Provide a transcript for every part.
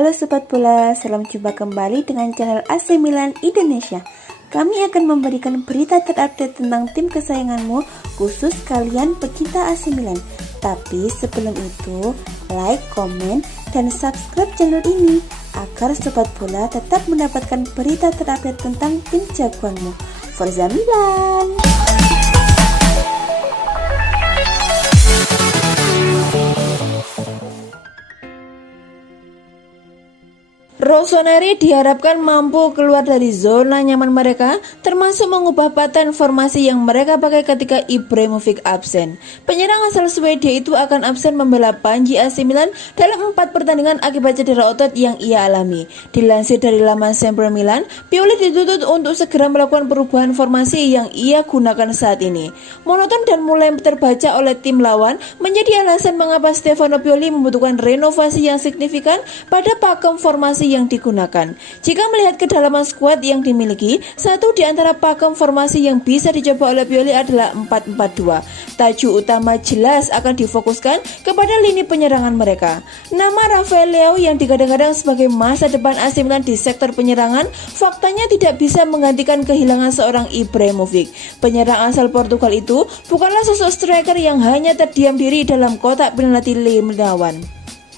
Halo Sobat Bola, salam jumpa kembali dengan channel AC Milan Indonesia. Kami akan memberikan berita terupdate tentang tim kesayanganmu, khusus kalian pecinta AC Milan. Tapi sebelum itu, like, komen, dan subscribe channel ini agar Sobat Bola tetap mendapatkan berita terupdate tentang tim jagoanmu. Forza Milan! Rossoneri diharapkan mampu keluar dari zona nyaman mereka, termasuk mengubah pattern formasi yang mereka pakai ketika Ibrahimovic absen. Penyerang asal Swedia itu akan absen membela panji AC Milan dalam 4 pertandingan akibat cedera otot yang ia alami. Dilansir dari laman Sempre Milan, Pioli dituntut untuk segera melakukan perubahan formasi yang ia gunakan saat ini. Monoton dan mulai terbaca oleh tim lawan menjadi alasan mengapa Stefano Pioli membutuhkan renovasi yang signifikan pada pakem formasi yang digunakan. Jika melihat kedalaman skuad yang dimiliki, satu di antara pakem formasi yang bisa dicoba oleh Pioli adalah 4-4-2. Tajuk utama jelas akan difokuskan kepada lini penyerangan mereka. Nama Rafael Leao yang digadang-gadang sebagai masa depan AC Milan di sektor penyerangan, faktanya tidak bisa menggantikan kehilangan seorang Ibrahimovic. Penyerang asal Portugal itu bukanlah sosok striker yang hanya terdiam diri dalam kotak penalti lawan.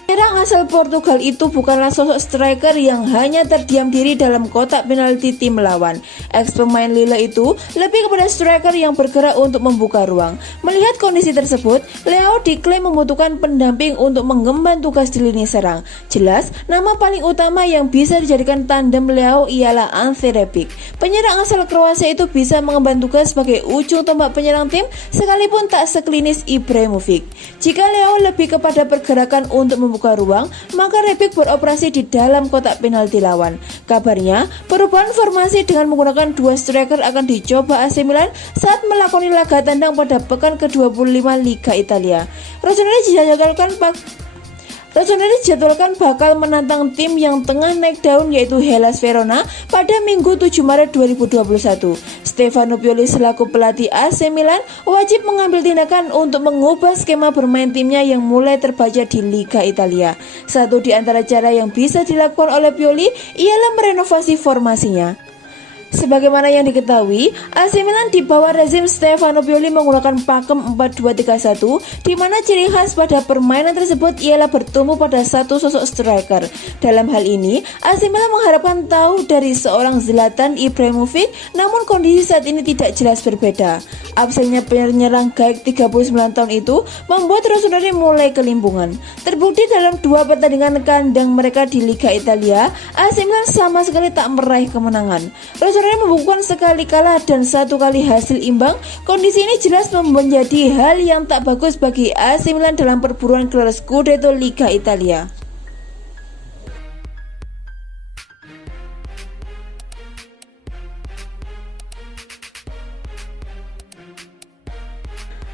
Penyerang asal Portugal itu bukanlah sosok striker yang hanya terdiam diri dalam kotak penalti tim lawan. Ex-pemain Lille itu lebih kepada striker yang bergerak untuk membuka ruang. Melihat kondisi tersebut, Leao diklaim membutuhkan pendamping untuk mengemban tugas di lini serang. Jelas, nama paling utama yang bisa dijadikan tandem Leao ialah Ante Rebic. Penyerang asal Kroasia itu bisa mengemban tugas sebagai ujung tombak penyerang tim sekalipun tak seklinis Ibrahimovic. Jika Leao lebih kepada pergerakan untuk membuka ruang, maka Rebic beroperasi di dalam kotak penalti lawan. Kabarnya, perubahan formasi dengan menggunakan dua striker akan dicoba AC Milan saat melakoni laga tandang pada pekan ke-25 Liga Italia. Rossoneri dijadwalkan bakal menantang tim yang tengah naik daun yaitu Hellas Verona pada Minggu 7 Maret 2021. Stefano Pioli selaku pelatih AC Milan wajib mengambil tindakan untuk mengubah skema bermain timnya yang mulai terbaca di Liga Italia. Satu di antara cara yang bisa dilakukan oleh Pioli ialah merenovasi formasinya. Sebagaimana yang diketahui, AC Milan di bawah rezim Stefano Pioli menggunakan pakem 4-2-3-1, di mana ciri khas pada permainan tersebut ialah bertumbuh pada satu sosok striker. Dalam hal ini, AC Milan mengharapkan tahu dari seorang Zlatan Ibrahimovic, namun kondisi saat ini tidak jelas berbeda. Absennya penyerang gaek 39 tahun itu membuat Rossoneri mulai kelimpungan. Terbukti dalam 2 pertandingan kandang mereka di Liga Italia, AC Milan sama sekali tak meraih kemenangan. Rossoneri membukukan sekali kalah dan 1 kali hasil imbang. Kondisi ini jelas menjadi hal yang tak bagus bagi AC Milan dalam perburuan gelar Scudetto Liga Italia.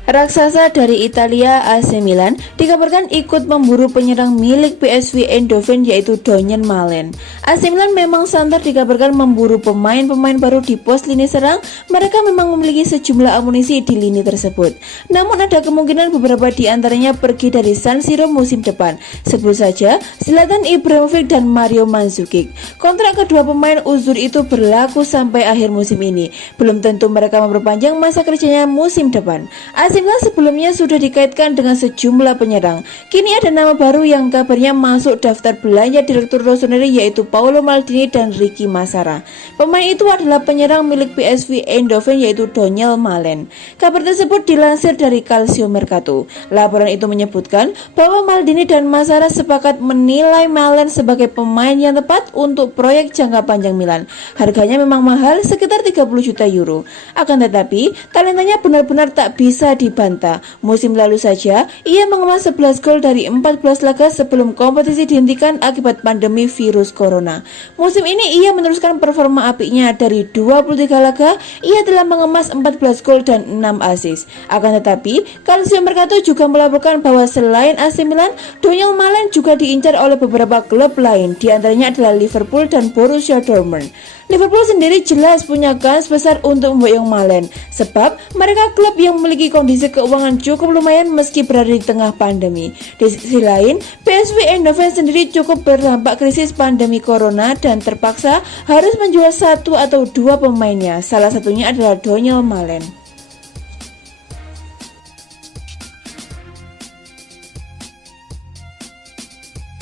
Raksasa dari Italia AC Milan dikabarkan ikut memburu penyerang milik PSV Eindhoven yaitu Donyell Malen. AC Milan memang santer dikabarkan memburu pemain-pemain baru di pos lini serang. Mereka memang memiliki sejumlah amunisi di lini tersebut. Namun ada kemungkinan beberapa di antaranya pergi dari San Siro musim depan. Sebut saja Zlatan Ibrahimovic dan Mario Mandzukic. Kontrak kedua pemain uzur itu berlaku sampai akhir musim ini. Belum tentu mereka memperpanjang masa kerjanya musim depan. AC Milan sebelumnya sudah dikaitkan dengan sejumlah penyerang. Kini ada nama baru yang kabarnya masuk daftar belanja Direktur Rossoneri yaitu Paolo Maldini dan Ricky Massara. Pemain itu adalah penyerang milik PSV Eindhoven yaitu Donyell Malen. Kabar tersebut dilansir dari Calcio Mercato. Laporan itu menyebutkan bahwa Maldini dan Massara sepakat menilai Malen sebagai pemain yang tepat untuk proyek jangka panjang Milan. Harganya memang mahal, sekitar 30 juta euro. Akan tetapi, talentanya benar-benar tak bisa dibantah. Musim lalu saja, ia mengemas 11 gol dari 14 laga sebelum kompetisi dihentikan akibat pandemi virus corona. Musim ini ia meneruskan performa apiknya. Dari 23 laga, ia telah mengemas 14 gol dan 6 assist. Akan tetapi, Calcio Mercato juga melaporkan bahwa selain AC Milan, Donyell Malen juga diincar oleh beberapa klub lain, di antaranya adalah Liverpool dan Borussia Dortmund. Liverpool sendiri jelas punya kans besar untuk memboyong Malen, sebab mereka klub yang memiliki kondisi keuangan cukup lumayan meski berada di tengah pandemi. Di sisi lain, PSV Eindhoven sendiri cukup berdampak krisis pandemi corona dan terpaksa harus menjual 1 atau 2 pemainnya. Salah satunya adalah Donyell Malen.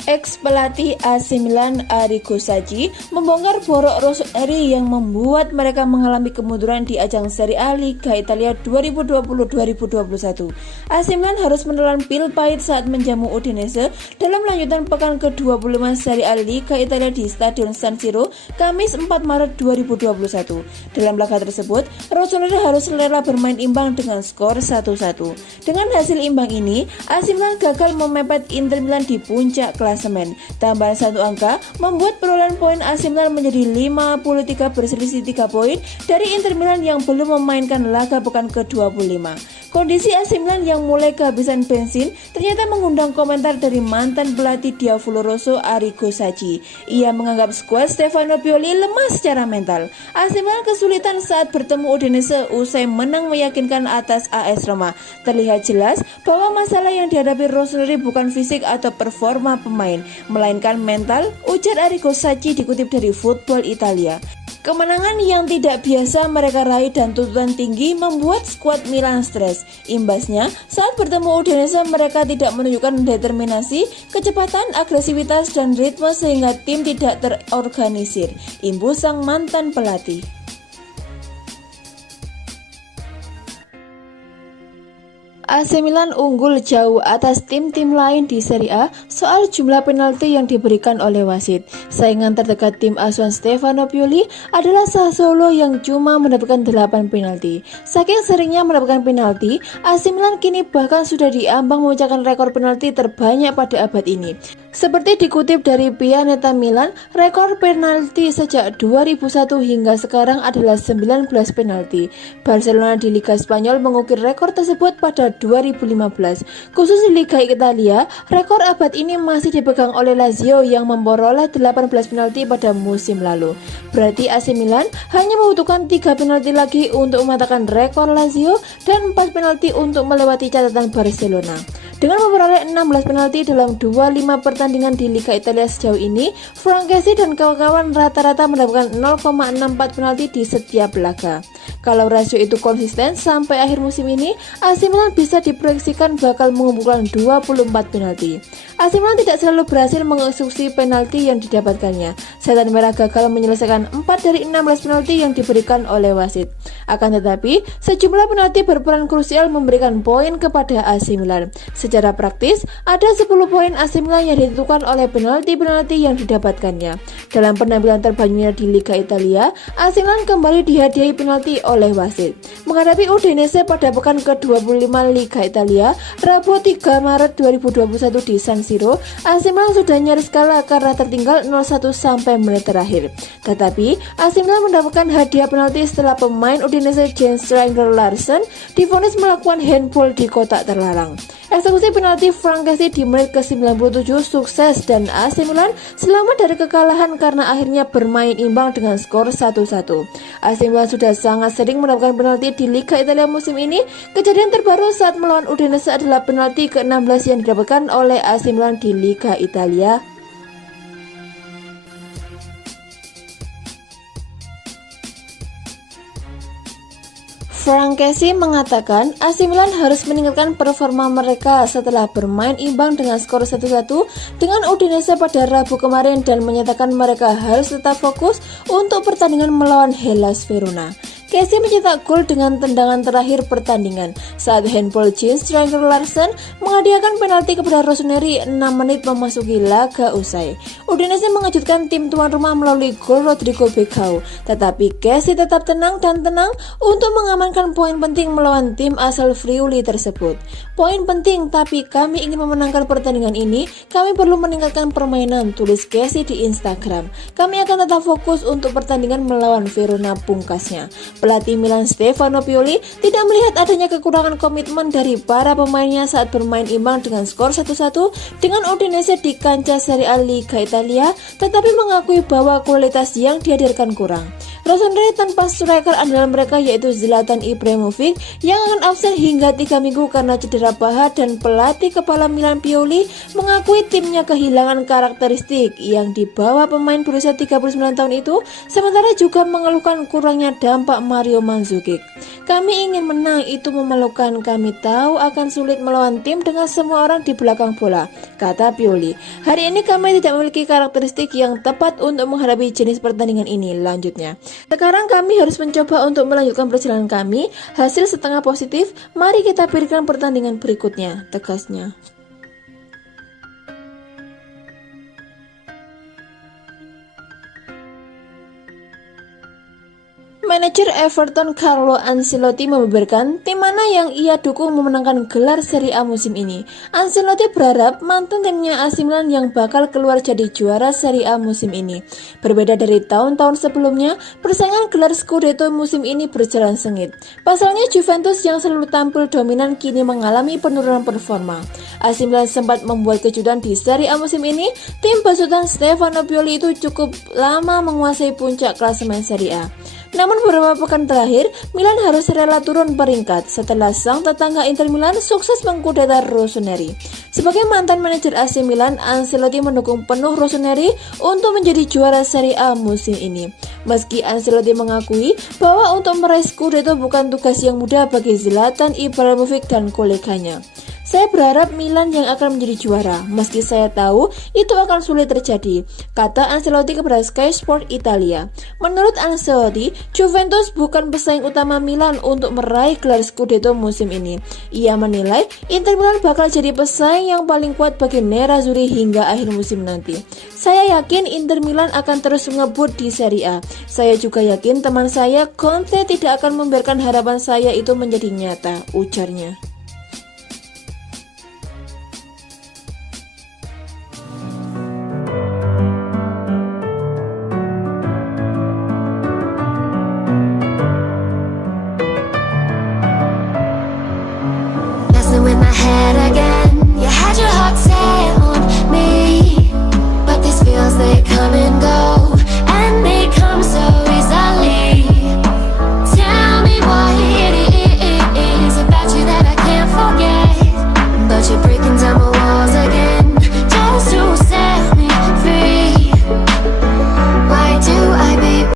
Ex-pelatih AC Milan Arrigo Sacchi membongkar borok Rossoneri yang membuat mereka mengalami kemunduran di ajang Serie A Liga Italia 2020-2021. AC Milan harus menelan pil pahit saat menjamu Udinese dalam lanjutan pekan ke-25 Serie A Liga Italia di Stadion San Siro Kamis 4 Maret 2021. Dalam laga tersebut, Rossoneri harus rela bermain imbang dengan skor 1-1. Dengan hasil imbang ini, AC Milan gagal memepet Inter Milan di puncak kelas. Tambahan 1 angka membuat perolehan poin AC Milan menjadi 53 berselisih 3 poin dari Inter Milan yang belum memainkan laga pekan ke-25. Kondisi AC Milan yang mulai kehabisan bensin ternyata mengundang komentar dari mantan pelatih Diavolo Rosso Arrigo Sacchi. Ia menganggap skuad Stefano Pioli lemah secara mental. AC Milan kesulitan saat bertemu Udinese usai menang meyakinkan atas AS Roma. Terlihat jelas bahwa masalah yang dihadapi Rossoneri bukan fisik atau performa pemain, melainkan mental, ujar Arrigo Sacchi dikutip dari Football Italia. Kemenangan yang tidak biasa mereka raih dan tuntutan tinggi membuat skuad Milan stres. Imbasnya, saat bertemu Udinese mereka tidak menunjukkan determinasi, kecepatan, agresivitas, dan ritme sehingga tim tidak terorganisir. Imbus sang mantan pelatih. AC Milan unggul jauh atas tim-tim lain di Serie A soal jumlah penalti yang diberikan oleh wasit. Saingan terdekat tim asuhan Stefano Pioli adalah Sassuolo yang cuma mendapatkan 8 penalti. Saking seringnya mendapatkan penalti, AC Milan kini bahkan sudah diambang memecahkan rekor penalti terbanyak pada abad ini. Seperti dikutip dari Pianeta Milan, rekor penalti sejak 2001 hingga sekarang adalah 19 penalti. Barcelona di Liga Spanyol mengukir rekor tersebut pada 2015. Khusus di Liga Italia, rekor abad ini masih dipegang oleh Lazio yang memperoleh 18 penalti pada musim lalu. Berarti AC Milan hanya membutuhkan 3 penalti lagi untuk mematahkan rekor Lazio dan 4 penalti untuk melewati catatan Barcelona. Dengan memperoleh 16 penalti dalam 25 pertandingan di Liga Italia sejauh ini, Frankesi dan kawan-kawan rata-rata mendapatkan 0,64 penalti di setiap laga. Kalau rasio itu konsisten sampai akhir musim ini, AC Milan bisa diproyeksikan bakal mengumpulkan 24 penalti. AC Milan tidak selalu berhasil mengeksekusi penalti yang didapatkannya. Setan Merah gagal menyelesaikan 4 dari 16 penalti yang diberikan oleh wasit. Akan tetapi, sejumlah penalti berperan krusial memberikan poin kepada AC Milan. Secara praktis, ada 10 poin AC Milan yang ditentukan oleh penalti-penalti yang didapatkannya. Dalam penampilan terbanyaknya di Liga Italia, AC Milan kembali dihadiahi penalti oleh wasit. Menghadapi Udinese pada pekan ke-25 Liga Italia, Rabu 3 Maret 2021 di San Siro, AC Milan sudah nyaris kalah karena tertinggal 0-1 sampai menit terakhir. Tetapi, AC Milan mendapatkan hadiah penalti setelah pemain Udinese Jens Strangler-Larsen divonis melakukan handball di kotak terlarang. Eksekusi penalti Frankesi di menit ke-97 sukses dan AC Milan selamat dari kekalahan karena akhirnya bermain imbang dengan skor 1-1. AC Milan sudah sangat sering mendapatkan penalti di Liga Italia musim ini. Kejadian terbaru saat melawan Udinese adalah penalti ke-16 yang didapatkan oleh AC Milan di Liga Italia. Frankesi mengatakan AC Milan harus meningkatkan performa mereka setelah bermain imbang dengan skor 1-1 dengan Udinese pada Rabu kemarin dan menyatakan mereka harus tetap fokus untuk pertandingan melawan Hellas Verona. Casey mencetak gol dengan tendangan terakhir pertandingan saat handball Jens Strangler-Larsen menghadiahkan penalti kepada Rossoneri 6 menit memasuki laga usai. Udinese mengejutkan tim tuan rumah melalui gol Rodrigo Becao, tetapi Casey tetap tenang untuk mengamankan poin penting melawan tim asal Friuli tersebut. Poin penting, tapi kami ingin memenangkan pertandingan ini, kami perlu meningkatkan permainan, tulis Casey di Instagram. Kami akan tetap fokus untuk pertandingan melawan Verona, pungkasnya. Pelatih Milan Stefano Pioli tidak melihat adanya kekurangan komitmen dari para pemainnya saat bermain imbang dengan skor 1-1 dengan Udinese di kancah Serie A Liga Italia, tetapi mengakui bahwa kualitas yang dihadirkan kurang. Rossoneri tanpa striker andalan mereka yaitu Zlatan Ibrahimovic yang akan absen hingga 3 minggu karena cedera paha, dan pelatih kepala Milan Pioli mengakui timnya kehilangan karakteristik yang dibawa pemain berusia 39 tahun itu, sementara juga mengeluhkan kurangnya dampak Mario Mandzukic. Kami ingin menang, itu memalukan. Kami tahu akan sulit melawan tim dengan semua orang di belakang bola, kata Pioli. Hari ini kami tidak memiliki karakteristik yang tepat untuk menghadapi jenis pertandingan ini, lanjutnya. Sekarang kami harus mencoba untuk melanjutkan perjalanan kami. Hasil setengah positif, mari kita pikirkan pertandingan berikutnya, tegasnya. Manajer Everton Carlo Ancelotti membeberkan tim mana yang ia dukung memenangkan gelar Serie A musim ini. Ancelotti berharap mantan timnya AC Milan yang bakal keluar jadi juara Serie A musim ini. Berbeda dari tahun-tahun sebelumnya, persaingan gelar Scudetto musim ini berjalan sengit. Pasalnya Juventus yang selalu tampil dominan kini mengalami penurunan performa. AC Milan sempat membuat kejutan di Serie A musim ini. Tim besutan Stefano Pioli itu cukup lama menguasai puncak klasemen Serie A. Namun beberapa pekan terakhir, Milan harus rela turun peringkat setelah sang tetangga Inter Milan sukses mengkudeta Rossoneri. Sebagai mantan manajer AC Milan, Ancelotti mendukung penuh Rossoneri untuk menjadi juara Serie A musim ini. Meski Ancelotti mengakui bahwa untuk meraih Scudetto bukan tugas yang mudah bagi Zlatan Ibrahimovic dan koleganya. Saya berharap Milan yang akan menjadi juara, meski saya tahu itu akan sulit terjadi, kata Ancelotti kepada Sky Sport Italia. Menurut Ancelotti, Juventus bukan pesaing utama Milan untuk meraih gelar Scudetto musim ini. Ia menilai Inter Milan bakal jadi pesaing yang paling kuat bagi Nerazzurri hingga akhir musim nanti. Saya yakin Inter Milan akan terus ngebut di Serie A. Saya juga yakin teman saya Conte tidak akan membiarkan harapan saya itu menjadi nyata, ujarnya.